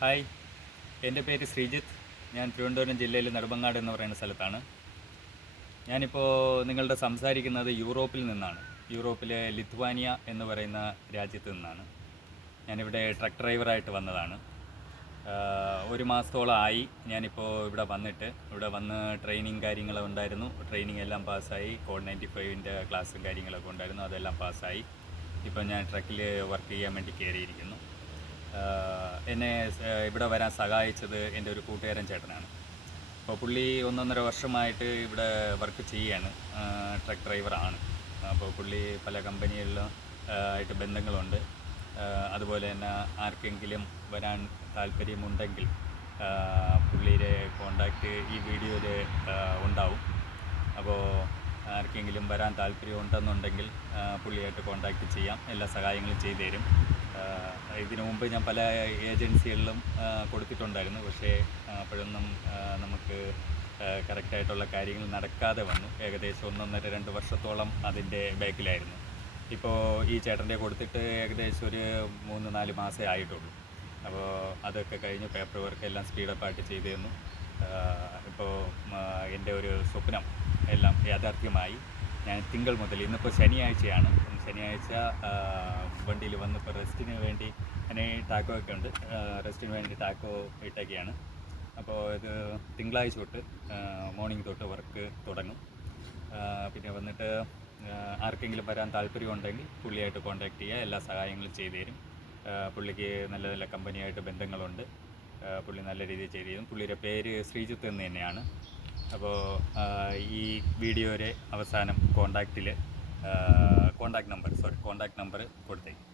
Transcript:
Hi, എൻ്റെ പേര് ശ്രീജിത്ത്. ഞാൻ തിരുവനന്തപുരം ജില്ലയിൽ നെടുമങ്ങാട് എന്ന് പറയുന്ന സ്ഥലത്താണ്. ഞാനിപ്പോൾ നിങ്ങളുടെ സംസാരിക്കുന്നത് യൂറോപ്പിൽ നിന്നാണ്. യൂറോപ്പിലെ ലിത്വാനിയ എന്ന് പറയുന്ന രാജ്യത്ത് നിന്നാണ്. ഞാനിവിടെ ട്രക്ക് ഡ്രൈവറായിട്ട് വന്നതാണ്. ഒരു മാസത്തോളമായി ഞാനിപ്പോൾ ഇവിടെ വന്ന് ട്രെയിനിങ് കാര്യങ്ങളും ഉണ്ടായിരുന്നു. ട്രെയിനിങ് എല്ലാം പാസ്സായി. കോഡ് 95ൻ്റെ ക്ലാസ്സും കാര്യങ്ങളൊക്കെ ഉണ്ടായിരുന്നു, അതെല്ലാം പാസ്സായി. ഇപ്പോൾ ഞാൻ ട്രക്കിൽ വർക്ക് ചെയ്യാൻ വേണ്ടി കയറിയിരിക്കുന്നു. എന്നെ ഇവിടെ വരാൻ സഹായിച്ചത് എൻ്റെ ഒരു കൂട്ടുകാരൻ ചേട്ടനാണ്. അപ്പോൾ പുള്ളി 1.5 വർഷമായിട്ട് ഇവിടെ വർക്ക് ചെയ്യാണ്, ട്രക്ക് ഡ്രൈവറാണ്. അപ്പോൾ പുള്ളി പല കമ്പനികളിലും ആയിട്ട് ബന്ധങ്ങളുണ്ട്. അതുപോലെ തന്നെ ആർക്കെങ്കിലും വരാൻ താല്പര്യമുണ്ടെങ്കിൽ പുള്ളിയുടെ കോണ്ടാക്റ്റ് ഈ വീഡിയോയിൽ ഉണ്ടാവും. അപ്പോൾ ആർക്കെങ്കിലും വരാൻ താല്പര്യമുണ്ടെന്നുണ്ടെങ്കിൽ പുള്ളിയായിട്ട് കോണ്ടാക്റ്റ് ചെയ്യാം, എല്ലാ സഹായങ്ങളും ചെയ്തു തരും. ഇതിനു മുമ്പ് ഞാൻ പല ഏജൻസികളിലും കൊടുത്തിട്ടുണ്ടായിരുന്നു, പക്ഷേ അപ്പോഴൊന്നും നമുക്ക് കറക്റ്റായിട്ടുള്ള കാര്യങ്ങൾ നടക്കാതെ വന്നു. ഏകദേശം 1.5-2 വർഷത്തോളം അതിൻ്റെ ബാക്കിലായിരുന്നു. ഇപ്പോൾ ഈ ചേട്ടൻ്റെ കൊടുത്തിട്ട് ഏകദേശം ഒരു 3-4 മാസമേ ആയിട്ടുള്ളൂ. അപ്പോൾ അതൊക്കെ കഴിഞ്ഞ് പേപ്പർ വർക്ക് എല്ലാം സ്പീഡപ്പായിട്ട് ചെയ്തു തന്നു. ഇപ്പോൾ എൻ്റെ ഒരു സ്വപ്നം എല്ലാം യാഥാർത്ഥ്യമായി. ഞാൻ തിങ്കൾ മുതൽ, ഇന്നിപ്പോൾ ശനിയാഴ്ചയാണ്, ശനിയാഴ്ച വണ്ടിയിൽ വന്നിപ്പോൾ റെസ്റ്റിന് വേണ്ടി ഞാൻ ടാക്കോ ഒക്കെ ഉണ്ട്, റെസ്റ്റിന് വേണ്ടി ടാക്കോ ഇട്ടൊക്കെയാണ്. അപ്പോൾ ഇത് തിങ്കളാഴ്ച തൊട്ട് മോർണിംഗ് തൊട്ട് വർക്ക് തുടങ്ങും. പിന്നെ വന്നിട്ട് ആർക്കെങ്കിലും വരാൻ താല്പര്യമുണ്ടെങ്കിൽ പുള്ളിയായിട്ട് കോൺടാക്റ്റ് ചെയ്യുക, എല്ലാ സഹായങ്ങളും ചെയ്തു തരും. പുള്ളിക്ക് നല്ല നല്ല കമ്പനിയായിട്ട് ബന്ധങ്ങളുണ്ട്. പുള്ളി നല്ല രീതിയിൽ ചെയ്തു തരും. പുള്ളിയുടെ പേര് ശ്രീജിത്ത് എന്ന് തന്നെയാണ്. അപ്പോൾ ഈ വീഡിയോയുടെ അവസാനം കോണ്ടാക്ട് നമ്പർ കൊടുത്തേക്കും.